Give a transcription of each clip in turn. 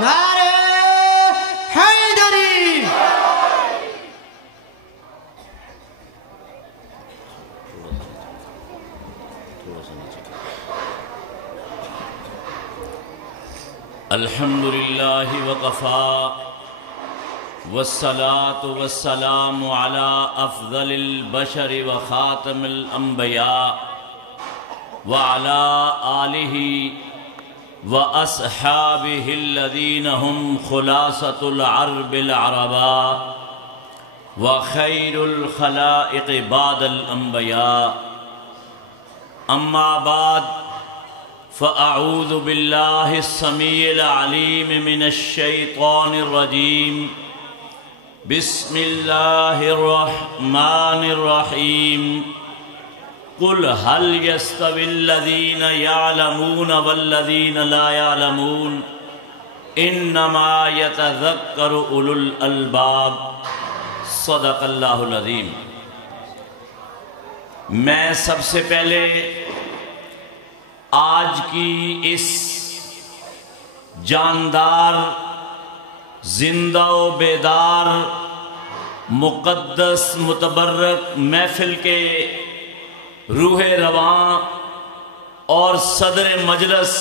نعرہ حیدری الحمدللہ وقفا والصلاة والسلام على افضل البشر وخاتم الانبیاء وعلى آلہ واصحابہ الذین هم خلاصة العرب العرباء وخیر الخلائق بعد الانبیاء اما بعد فأعوذ بالله السميع العليم من الشيطان الرجيم بسم الله الرحمن الرحيم قل هل يستوي الذين يعلمون والذين لا يعلمون إنما يتذكر أولو الألباب صدق اللہ العظیم۔ میں سب سے پہلے آج کی اس جاندار زندہ و بیدار مقدس متبرک محفل کے روح رواں اور صدر مجلس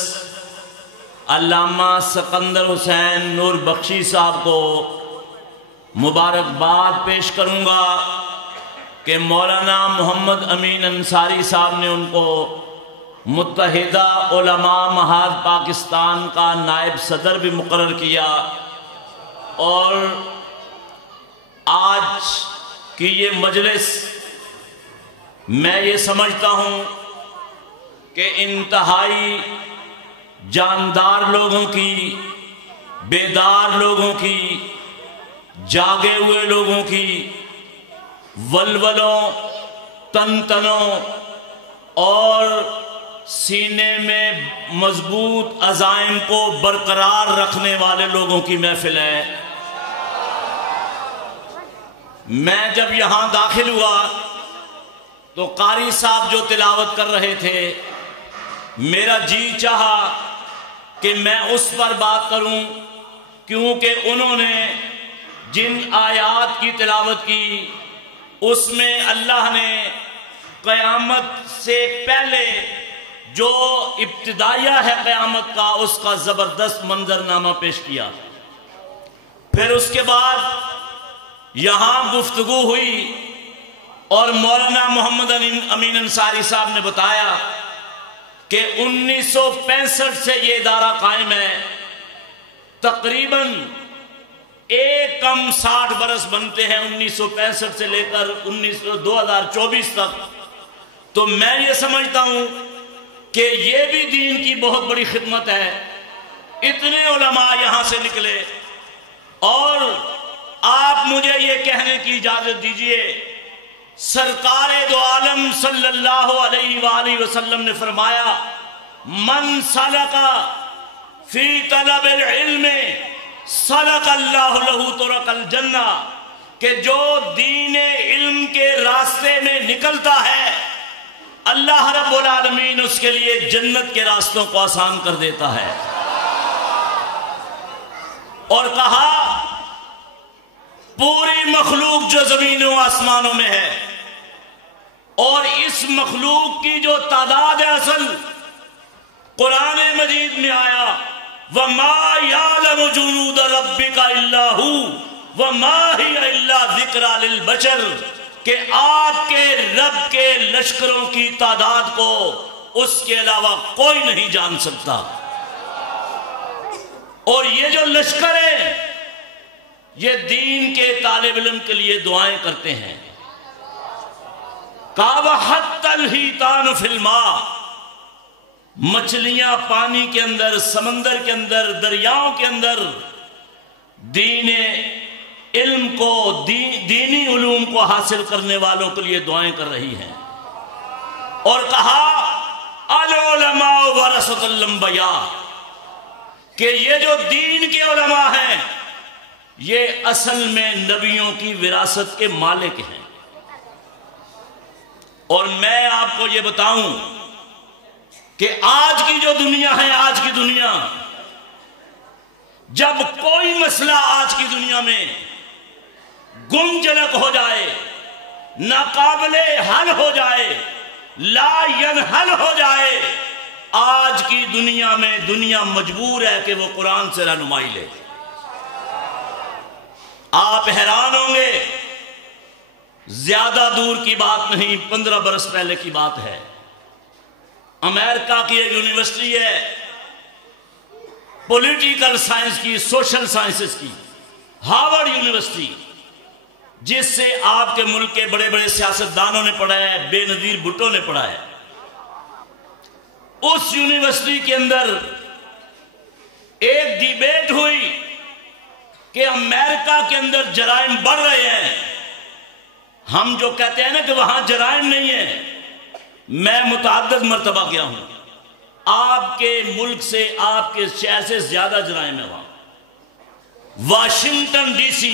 علامہ سکندر حسین نور بخشی صاحب کو مبارکباد پیش کروں گا کہ مولانا محمد امین انصاری صاحب نے ان کو متحدہ علماء محاذ پاکستان کا نائب صدر بھی مقرر کیا، اور آج کی یہ مجلس میں یہ سمجھتا ہوں کہ انتہائی جاندار لوگوں کی، بیدار لوگوں کی، جاگے ہوئے لوگوں کی، ولولوں، تنتنوں اور سینے میں مضبوط عزائم کو برقرار رکھنے والے لوگوں کی محفل ہے۔ میں جب یہاں داخل ہوا تو قاری صاحب جو تلاوت کر رہے تھے، میرا جی چاہا کہ میں اس پر بات کروں، کیونکہ انہوں نے جن آیات کی تلاوت کی اس میں اللہ نے قیامت سے پہلے جو ابتدائیہ ہے قیامت کا، اس کا زبردست منظرنامہ پیش کیا۔ پھر اس کے بعد یہاں گفتگو ہوئی اور مولانا محمد امین انصاری صاحب نے بتایا کہ 1965 سے یہ ادارہ قائم ہے، تقریباً ایک کم 60 برس بنتے ہیں 1965 سے لے کر 2024 تک۔ تو میں یہ سمجھتا ہوں کہ یہ بھی دین کی بہت بڑی خدمت ہے، اتنے علماء یہاں سے نکلے۔ اور آپ مجھے یہ کہنے کی اجازت دیجئے، سرکار دو عالم صلی اللہ علیہ وآلہ وسلم نے فرمایا، من سلک فی طلب العلم سلک اللہ لہ طرق الجنہ، کہ جو دین علم کے راستے میں نکلتا ہے اللہ رب العالمین اس کے لیے جنت کے راستوں کو آسان کر دیتا ہے۔ اور کہا پوری مخلوق جو زمینوں آسمانوں میں ہے، اور اس مخلوق کی جو تعداد ہے اصل قرآن مجید میں آیا، وَمَا يَعْلَمُ جُنُودَ رَبِّكَ إِلَّا هُوَ وَمَا هِيَ إِلَّا ذِكْرَى لِلْبَشَرِ، کہ آپ کے رب کے لشکروں کی تعداد کو اس کے علاوہ کوئی نہیں جان سکتا۔ اور یہ جو لشکر ہے یہ دین کے طالب علم کے لیے دعائیں کرتے ہیں۔ کَاوَحَتَّ الْحِيتَانُ فِي الْمَاءِ، مچھلیاں پانی کے اندر، سمندر کے اندر، دریاؤں کے اندر دین علم کو، دینی علوم کو حاصل کرنے والوں کے لیے دعائیں کر رہی ہیں۔ اور کہا العلماء ورثۃ الانبیاء، کہ یہ جو دین کے علماء ہیں یہ اصل میں نبیوں کی وراثت کے مالک ہیں۔ اور میں آپ کو یہ بتاؤں کہ آج کی جو دنیا ہے، آج کی دنیا جب کوئی مسئلہ آج کی دنیا میں گنجلک ہو جائے، ناقابل حل ہو جائے، لا ینحل ہو جائے، آج کی دنیا میں دنیا مجبور ہے کہ وہ قرآن سے رہنمائی لے۔ آپ حیران ہوں گے، زیادہ دور کی بات نہیں، 15 برس پہلے کی بات ہے۔ امریکہ کی ایک یونیورسٹی ہے، پولیٹیکل سائنس کی، سوشل سائنسز کی، ہارورڈ یونیورسٹی، جس سے آپ کے ملک کے بڑے بڑے سیاستدانوں نے پڑھا ہے، بے نظیر بھٹو نے پڑھا ہے۔ اس یونیورسٹی کے اندر ایک ڈیبیٹ ہوئی کہ امریکہ کے اندر جرائم بڑھ رہے ہیں۔ ہم جو کہتے ہیں نا کہ وہاں جرائم نہیں ہے، میں متعدد مرتبہ گیا ہوں، آپ کے ملک سے، آپ کے شہر سے زیادہ جرائم ہے وہاں۔ واشنگٹن ڈی سی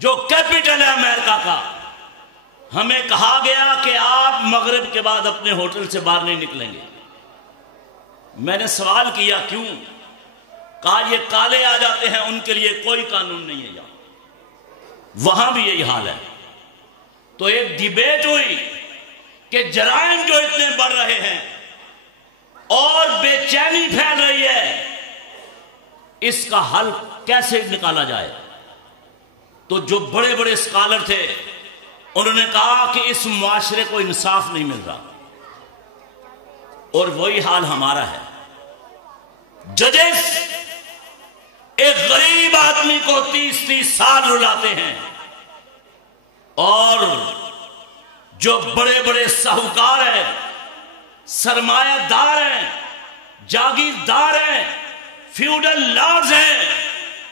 جو کیپٹل ہے امریکہ کا، ہمیں کہا گیا کہ آپ مغرب کے بعد اپنے ہوٹل سے باہر نہیں نکلیں گے۔ میں نے سوال کیا کیوں؟ کہا یہ کالے آ جاتے ہیں، ان کے لیے کوئی قانون نہیں ہے یہاں، وہاں بھی یہی حال ہے۔ تو ایک ڈیبیٹ ہوئی کہ جرائم جو اتنے بڑھ رہے ہیں اور بے چینی پھیل رہی ہے، اس کا حل کیسے نکالا جائے؟ تو جو بڑے بڑے اسکالر تھے انہوں نے کہا کہ اس معاشرے کو انصاف نہیں مل رہا، اور وہی حال ہمارا ہے۔ ججز ایک غریب آدمی کو 30 سال رلاتے ہیں، اور جو بڑے بڑے ساہوکار ہیں، سرمایہ دار ہیں، جاگیردار ہیں، فیوڈل لارڈز ہیں،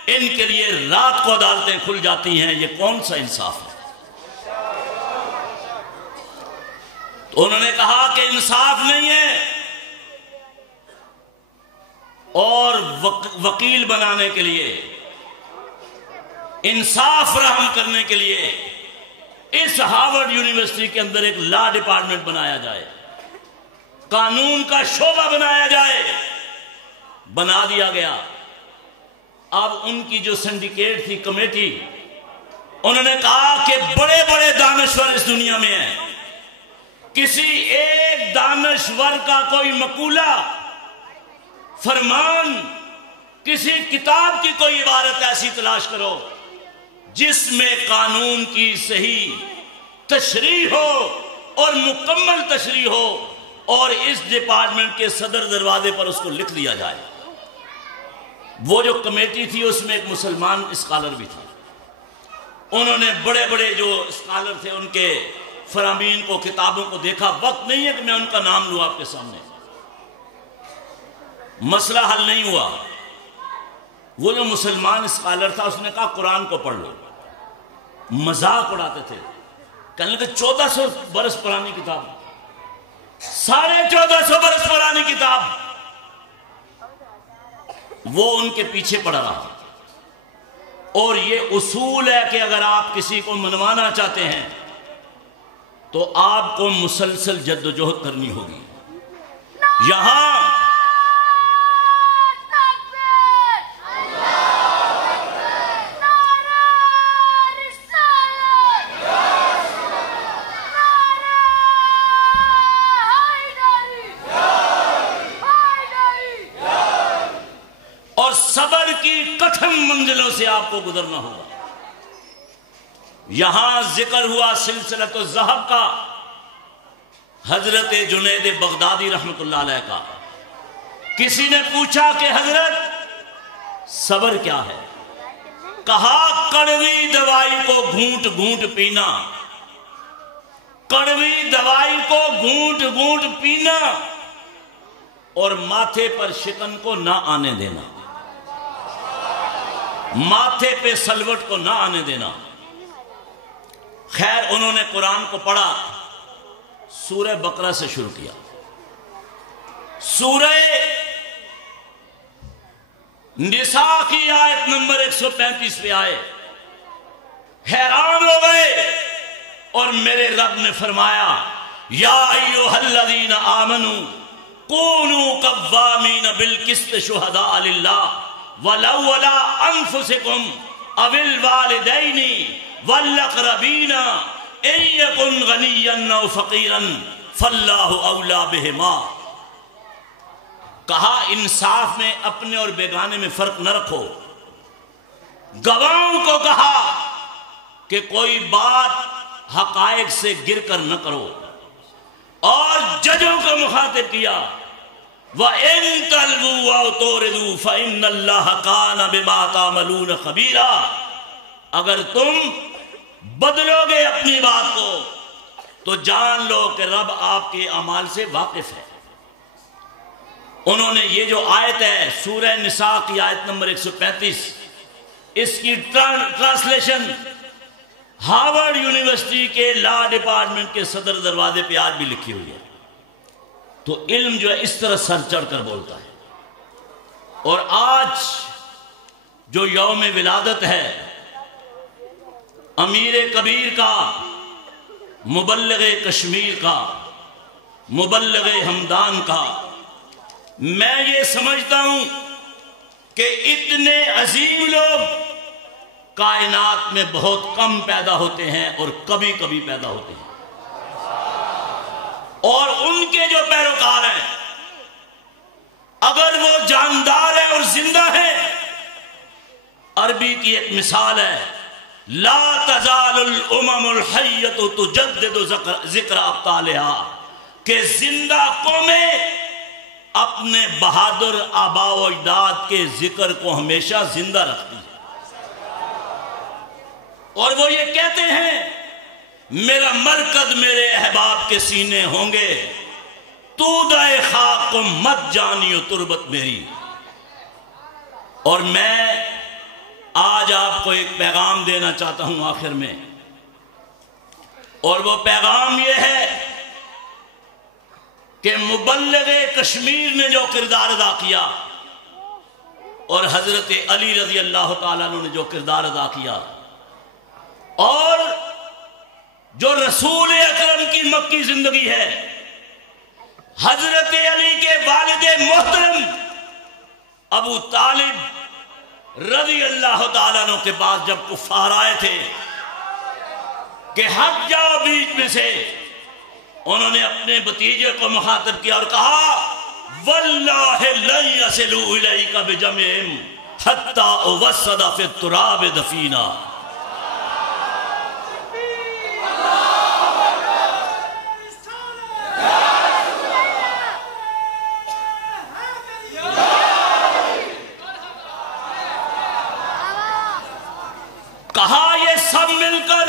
ان کے لیے رات کو عدالتیں کھل جاتی ہیں۔ یہ کون سا انصاف ہے؟ تو انہوں نے کہا کہ انصاف نہیں ہے، اور وکیل بنانے کے لیے، انصاف فراہم کرنے کے لیے اس ہارورڈ یونیورسٹی کے اندر ایک لا ڈپارٹمنٹ بنایا جائے، قانون کا شعبہ بنایا جائے۔ بنا دیا گیا۔ اب ان کی جو سنڈیکیٹ تھی، کمیٹی، انہوں نے کہا کہ بڑے بڑے دانشور اس دنیا میں ہیں، کسی ایک دانشور کا کوئی مقولہ، فرمان، کسی کتاب کی کوئی عبارت ایسی تلاش کرو جس میں قانون کی صحیح تشریح ہو اور مکمل تشریح ہو، اور اس ڈپارٹمنٹ کے صدر دروازے پر اس کو لکھ دیا جائے۔ وہ جو کمیٹی تھی اس میں ایک مسلمان اسکالر بھی تھا۔ انہوں نے بڑے بڑے جو اسکالر تھے ان کے فرامین کو، کتابوں کو دیکھا۔ وقت نہیں ہے کہ میں ان کا نام لوں آپ کے سامنے، مسئلہ حل نہیں ہوا۔ وہ جو مسلمان اسکالر تھا اس نے کہا قرآن کو پڑھ لو۔ مذاق اڑاتے تھے، کہنے لگے 1400 برس پرانی کتاب، 1450 برس پرانی کتاب۔ وہ ان کے پیچھے پڑا رہا۔ اور یہ اصول ہے کہ اگر آپ کسی کو منوانا چاہتے ہیں تو آپ کو مسلسل جدوجہد کرنی ہوگی۔ یہاں صبر کی کٹھن منزلوں سے آپ کو گزرنا ہوگا۔ یہاں ذکر ہوا سلسلۃ الذہب کا، حضرت جنید بغدادی رحمت اللہ علیہ کا۔ کسی نے پوچھا کہ حضرت صبر کیا ہے؟ کہا کڑوی دوائی کو گھونٹ گھونٹ پینا، کڑوی دوائی کو گھونٹ گھونٹ پینا، اور ماتھے پر شکن کو نہ آنے دینا، ماتھے پہ سلوٹ کو نہ آنے دینا۔ خیر انہوں نے قرآن کو پڑھا، سورہ بقرہ سے شروع کیا۔ سورہ نساء کی آیت نمبر 135 پہ آئے، حیران ہو گئے، اور میرے رب نے فرمایا یا ایھا الذین آمنوا کونوا قوامین بالقسط شہداء للہ وَلَوْ عَلَىٰ أَنفُسِكُمْ أَوِ الْوَالِدَيْنِ وَالْأَقْرَبِينَ إِن يَكُنْ غَنِيًّا أَوْ فَقِيرًا فَاللَّهُ أَوْلَىٰ بِهِمَا۔ کہا انصاف میں اپنے اور بیگانے میں فرق نہ رکھو۔ گواہوں کو کہا کہ کوئی بات حقائق سے گر کر نہ کرو، اور ججوں کو مخاطب کیا وَإِن تَلْوُوا أَوْ تُعْرِضُوا فَإِنَّ اللَّهَ كَانَ بِمَا تَعْمَلُونَ خَبِيرًا۔ اگر تم بدلو گے اپنی بات کو تو جان لو کہ رب آپ کے اعمال سے واقف ہے۔ انہوں نے یہ جو آیت ہے سورہ نساء کی آیت نمبر 135، اس کی ٹرانسلیشن ہارورڈ یونیورسٹی کے لا ڈپارٹمنٹ کے صدر دروازے پہ آج بھی لکھی ہوئی ہے۔ تو علم جو ہے اس طرح سر چڑھ کر بولتا ہے۔ اور آج جو یوم ولادت ہے امیر کبیر کا، مبلغ کشمیر کا، مبلغ ہمدان کا، میں یہ سمجھتا ہوں کہ اتنے عظیم لوگ کائنات میں بہت کم پیدا ہوتے ہیں اور کبھی کبھی پیدا ہوتے ہیں، اور ان کے جو پیروکار ہیں اگر وہ جاندار ہیں اور زندہ ہیں، عربی کی ایک مثال ہے لا تزال الامم الحیۃ تجدد ذکر ابطالہا، کہ زندہ قومیں اپنے بہادر آباء و اجداد کے ذکر کو ہمیشہ زندہ رکھتی ہے، اور وہ یہ کہتے ہیں میرا مرکز میرے احباب کے سینے ہوں گے، تو دائے خاک کو مت جانی و تربت میری۔ اور میں آج آپ کو ایک پیغام دینا چاہتا ہوں آخر میں، اور وہ پیغام یہ ہے کہ مبلغ کشمیر نے جو کردار ادا کیا اور حضرت علی رضی اللہ تعالیٰ عنہ نے جو کردار ادا کیا، اور جو رسول اکرم کی مکی زندگی ہے، حضرت علی کے والد محترم ابو طالب رضی اللہ تعالیٰ عنہ کے پاس جب کفار آئے تھے کہ ہٹ جاؤ بیچ میں سے، انہوں نے اپنے بھتیجے کو مخاطب کیا اور کہا واللہ لن یصلوا الیک بجمعہم حتی اوسد فی التراب دفینا۔ کہا یہ سب مل کر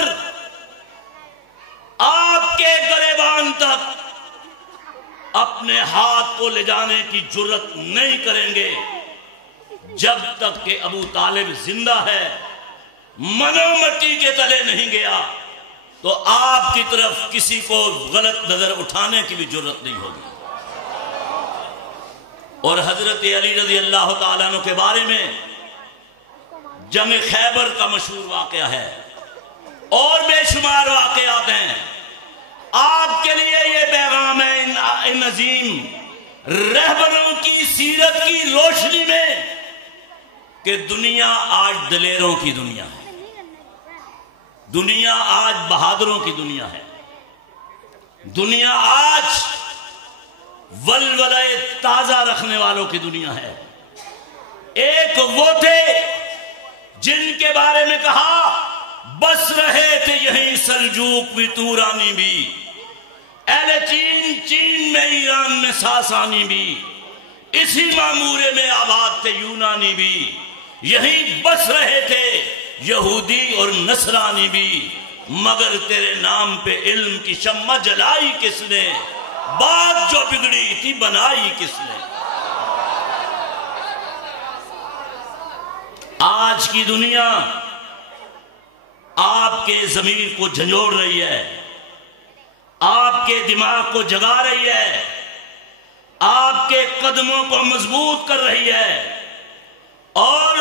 آپ کے گریبان تک اپنے ہاتھ کو لے جانے کی جرت نہیں کریں گے جب تک کہ ابو طالب زندہ ہے، منو مٹی کے تلے نہیں گیا، تو آپ کی طرف کسی کو غلط نظر اٹھانے کی بھی جرت نہیں ہوگی۔ اور حضرت علی رضی اللہ تعالیٰ عنہ کے بارے میں جنگ خیبر کا مشہور واقعہ ہے، اور بے شمار واقعات ہیں۔ آپ کے لیے یہ پیغام ہے ان عظیم رہبروں کی سیرت کی روشنی میں کہ دنیا آج دلیروں کی دنیا ہے، دنیا آج بہادروں کی دنیا ہے، دنیا آج ولولہ تازہ رکھنے والوں کی دنیا ہے۔ ایک وہ تھے جن کے بارے میں کہا بس رہے تھے یہیں سلجوق بھی تورانی بھی، اہل چین، چین میں ایران میں ساسانی بھی، اسی معمورے میں آباد تھے یونانی بھی، یہیں بس رہے تھے یہودی اور نصرانی بھی، مگر تیرے نام پہ علم کی شمع جلائی کس نے، بات جو بگڑی تھی بنائی کس نے۔ آج کی دنیا آپ کے ضمیر کو جھنجھوڑ رہی ہے، آپ کے دماغ کو جگا رہی ہے، آپ کے قدموں کو مضبوط کر رہی ہے، اور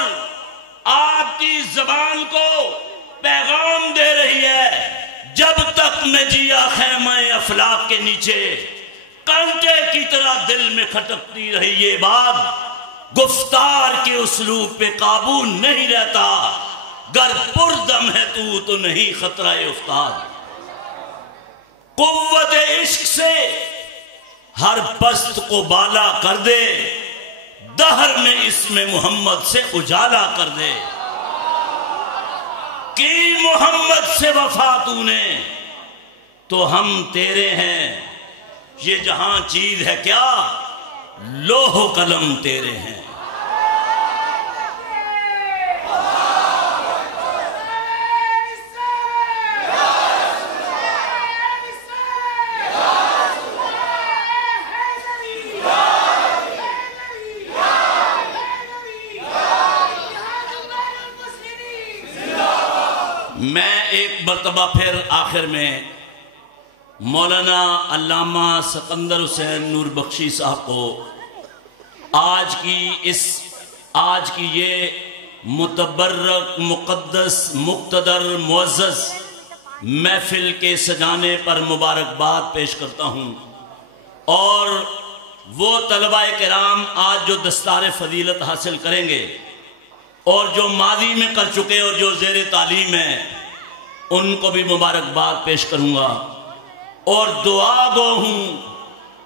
آپ کی زبان کو پیغام دے رہی ہے جب تک میں جیا خیمہ افلاک کے نیچے کانٹے کی طرح دل میں کھٹکتی رہی یہ بات گفتار کے اسلوب پہ قابو نہیں رہتا، گر پردم ہے تو نہیں خطرہ افتاد۔ قوت عشق سے ہر پست کو بالا کر دے، دہر میں اسم محمد سے اجالا کر دے۔ کی محمد سے وفا تو نے تو ہم تیرے ہیں، یہ جہاں چیز ہے کیا لوح و قلم تیرے ہیں۔ میں ایک مرتبہ پھر آخر میں مولانا علامہ سکندر حسین نور بخشی صاحب کو آج کی یہ متبرک مقدس مقتدر معزز محفل کے سجانے پر مبارکباد پیش کرتا ہوں، اور وہ طلبہ کرام آج جو دستار فضیلت حاصل کریں گے اور جو ماضی میں کر چکے اور جو زیر تعلیم ہیں ان کو بھی مبارکباد پیش کروں گا، اور دعا گو ہوں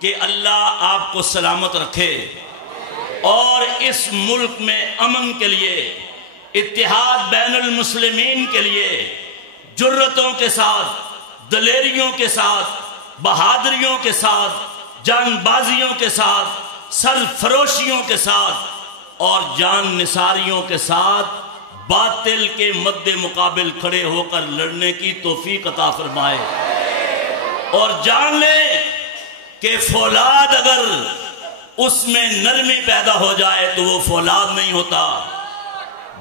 کہ اللہ آپ کو سلامت رکھے اور اس ملک میں امن کے لیے، اتحاد بین المسلمین کے لیے جرتوں کے ساتھ، دلیریوں کے ساتھ، بہادریوں کے ساتھ، جان بازیوں کے ساتھ، سرفروشیوں کے ساتھ اور جان نثاریوں کے ساتھ باطل کے مد مقابل کھڑے ہو کر لڑنے کی توفیق عطا فرمائے، اور جان لیں کہ فولاد اگر اس میں نرمی پیدا ہو جائے تو وہ فولاد نہیں ہوتا۔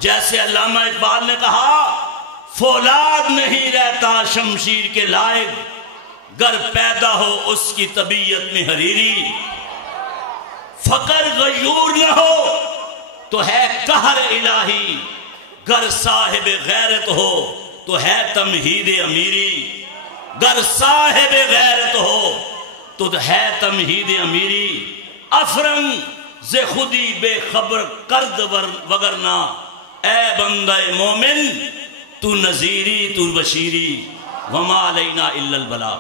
جیسے علامہ اقبال نے کہا فولاد نہیں رہتا شمشیر کے لائق، گر پیدا ہو اس کی طبیعت میں حریری، فقر غیور نہ ہو تو ہے قہر الہی، گر صاحب غیرت ہو تو ہے تمہید امیری، گر صاحب غیرت ہو تو ہے تمہید امیری، افرنگ ز خودی بے خبر کرد وگرنا، اے بندہ مومن تو نذیری تو بشیری، وما علینا الا البلاغ۔